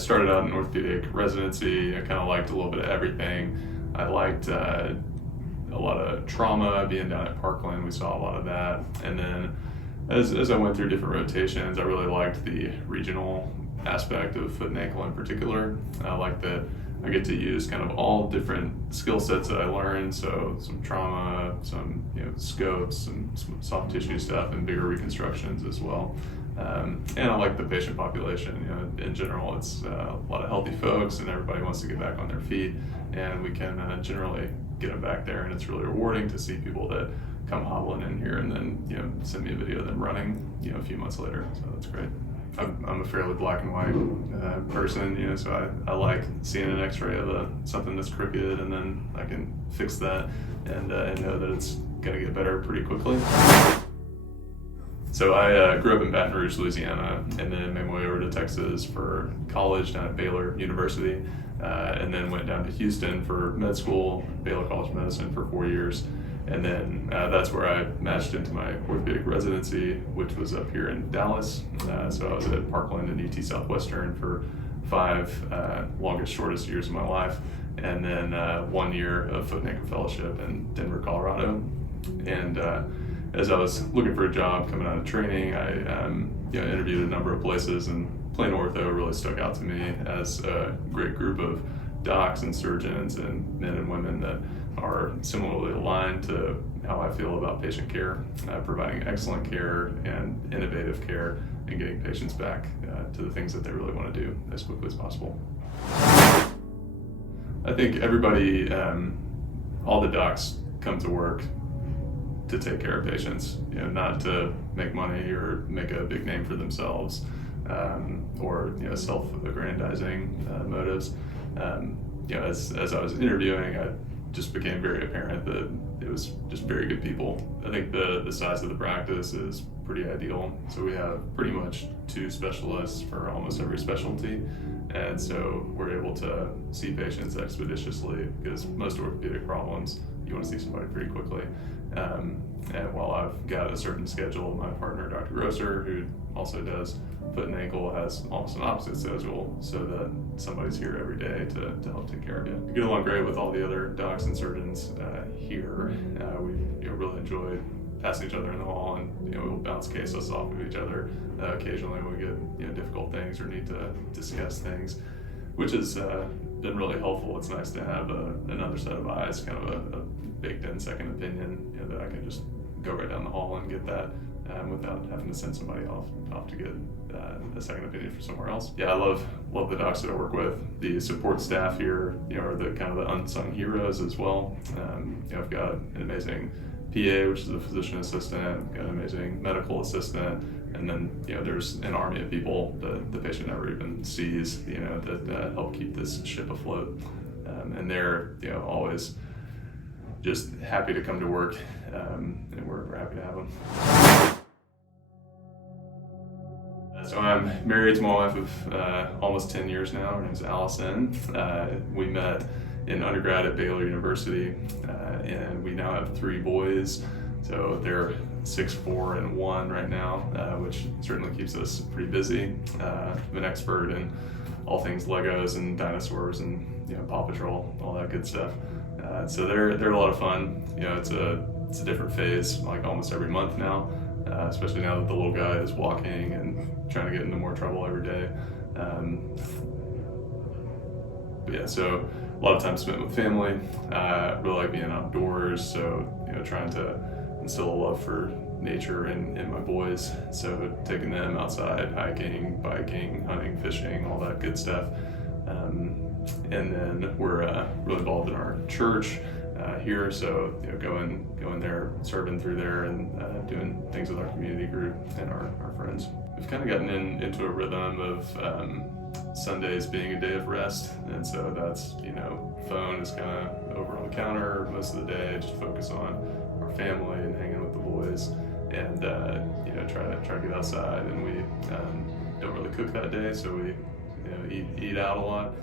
started out in orthopedic residency. I kind of liked a little bit of everything. I liked a lot of trauma. Being down at Parkland, we saw a lot of that. And then as I went through different rotations, I really liked the regional aspect of foot and ankle in particular. I like that I get to use kind of all different skill sets that I learned. So some trauma, some scopes, some soft tissue stuff, and bigger reconstructions as well. And I like the patient population. In general, it's a lot of healthy folks, and everybody wants to get back on their feet, and we can generally get them back there. And it's really rewarding to see people that come hobbling in here and then send me a video of them running a few months later. So that's great. I'm a fairly black and white person, so I like seeing an x-ray of something that's crooked, and then I can fix that and know that it's going to get better pretty quickly. So I grew up in Baton Rouge, Louisiana, and then made my way over to Texas for college down at Baylor University, and then went down to Houston for med school, Baylor College of Medicine for 4 years. And then that's where I matched into my orthopedic residency, which was up here in Dallas. So I was at Parkland and UT Southwestern for 5 longest, shortest years of my life. And then 1 year of foot and ankle fellowship in Denver, Colorado. And as I was looking for a job coming out of training, I interviewed a number of places, and Plano Ortho really stuck out to me as a great group of docs and surgeons and men and women that are similarly aligned to how I feel about patient care, providing excellent care and innovative care, and getting patients back to the things that they really want to do as quickly as possible. I think everybody, all the docs come to work to take care of patients, not to make money or make a big name for themselves, or self-aggrandizing motives. As I was interviewing, I just became very apparent that it was just very good people. I think the size of the practice is pretty ideal. So we have pretty much 2 specialists for almost every specialty. And so we're able to see patients expeditiously, because most orthopedic problems, you want to see somebody pretty quickly. And while I've got a certain schedule, my partner, Dr. Grosser, who also does foot and ankle, has almost an opposite schedule, so that somebody's here every day to help take care of you. We get along great with all the other docs and surgeons here. We really enjoy passing each other in the hall, and we'll bounce cases off of each other occasionally when we get difficult things or need to discuss things, which has been really helpful. It's nice to have another set of eyes, kind of a baked-in second opinion, that I can just go right down the hall and get that without having to send somebody off to get a second opinion from somewhere else. Yeah, I love the docs that I work with. The support staff here, are the kind of the unsung heroes as well. I've got an amazing PA, which is a physician assistant. I've got an amazing medical assistant, and then there's an army of people that the patient never even sees, that help keep this ship afloat, and they're always just happy to come to work, and we're happy to have them. So I'm married to my wife of almost 10 years now. Her name's Allison. We met in undergrad at Baylor University, and we now have 3 boys. So they're 6, 4, and 1 right now, which certainly keeps us pretty busy. I'm an expert in all things Legos and dinosaurs and Paw Patrol, all that good stuff. So they're a lot of fun. It's a different phase, like almost every month now, especially now that the little guy is walking and trying to get into more trouble every day. So a lot of time spent with family. Really like being outdoors, so trying to instill a love for nature in my boys. So taking them outside, hiking, biking, hunting, fishing, all that good stuff. And then we're really involved in our church here, so going there, serving through there, and doing things with our community group and our friends. We've kind of gotten into a rhythm of Sundays being a day of rest, and so that's phone is kind of over on the counter most of the day, just focus on our family and hanging with the boys, and try to get outside. And we don't really cook that day, so we eat out a lot.